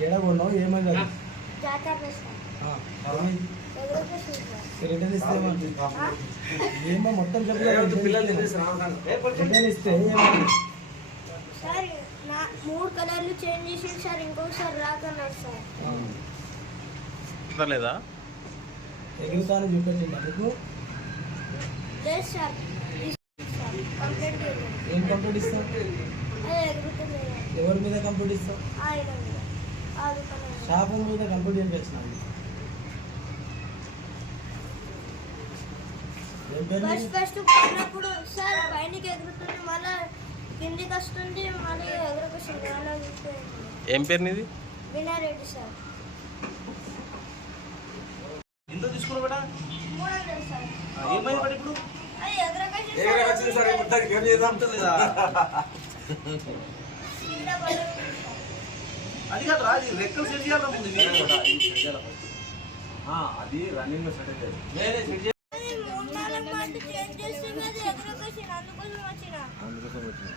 ఏడ కొన్నావు ఏమైంది? రిటర్న్ ఇస్తే? ఏమో మొత్తం రిటర్న్ ఇస్తే? సార్ నా మూడు కలర్లు చేంజ్ చేసి సార్ ఇంకొకసారి రాకన్నారు సార్. లేదా ఎగురుతాను అందుకు లేదు సార్ ఏం కంప్లీట్ ఇస్తావు? ఎవరి మీద కంప్లీట్ ఇస్తావు? షాపు మీద కంప్లీట్ పేరు ఫస్ట్? ఫస్ట్ పోయినప్పుడు సార్ పైనకి ఎగురుతుంది మళ్ళీ కిందికి వస్తుంది మళ్ళీ ఎగురుకొస్తుంది ఏం పేరు నీది? వినారెడ్డి సార్. ఎంత తీసుకున్నావు బేటా ఏమైంది బేట ఇప్పుడు? ఎగురకొచ్చింది సార్? మొత్తానికి ఏం చేద్దాం లేదా కింద పడుతుంది సార్. అది కాదు రా అది రెక్కలు సెట్ చేయాలి అది రన్నింగ్ సెట్ అది అందుకోసం వచ్చిన.